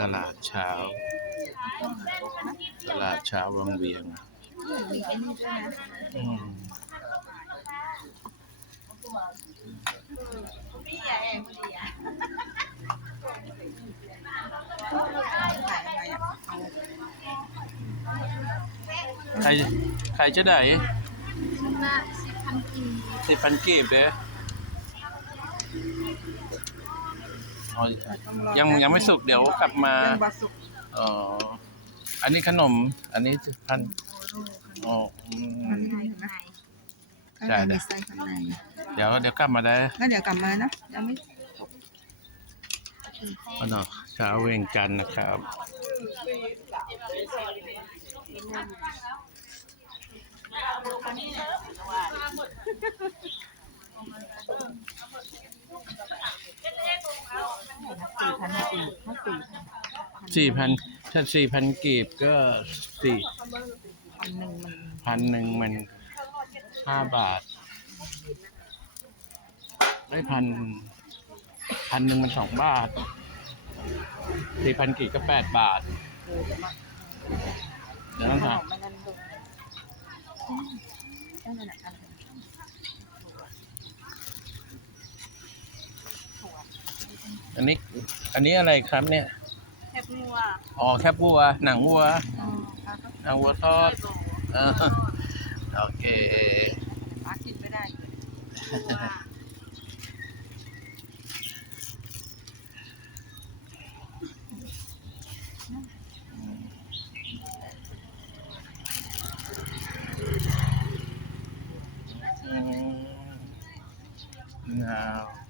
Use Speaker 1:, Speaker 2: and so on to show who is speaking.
Speaker 1: ตลาดเช้า ตลาดเช้าวังเวียง
Speaker 2: มีไอ้นี่ด้วยนะ
Speaker 1: อืม
Speaker 2: ขายอะไรอะเอา
Speaker 1: ใครใครจะได้
Speaker 2: ชุดละสิบพันกี
Speaker 1: สิบพันกีบเด้ ออ๋อยังยังไม่สุกเดี๋ยวกลับมา
Speaker 2: เป็นบะสุก
Speaker 1: อ๋อ อันนี้ขนม อันนี้พัน
Speaker 2: โอโล
Speaker 1: อ๋ออืม
Speaker 2: ข้างในเห็นไหม
Speaker 1: ใช่
Speaker 2: ข้างใน
Speaker 1: ได้
Speaker 2: มีไส้ข้างใน
Speaker 1: เดี๋ยวเดี๋ยวกลับมาได้
Speaker 2: แล้วเดี๋ยวกลับมานะยังไม่
Speaker 1: อ๋อเนาะเช้าเวงจันทร์นะครับ
Speaker 2: สี่พันสี่ถ้าสี่
Speaker 1: สี่พันถ้าสี่พันกีบก็สี่
Speaker 2: พันหนึ่งมัน
Speaker 1: พันหนึ่งมันห้าบาท ได้พันพันหนึ่งมันสองบาทสี่พันกีบก็แปดบาท
Speaker 2: เออเดี๋ยวมา
Speaker 1: เดี๋ยวต้อง
Speaker 2: ข
Speaker 1: ถาม
Speaker 2: นมไม่นั่นดูอืมนั่นน่ะอะไร
Speaker 1: อันนี้ อันนี้อะไรครับเนี่ย
Speaker 2: บงัว
Speaker 1: อ๋อแคบวัว หนังวัว หนังวัวทอดโอเค
Speaker 2: หากินไม่ได้วัวอืมเอา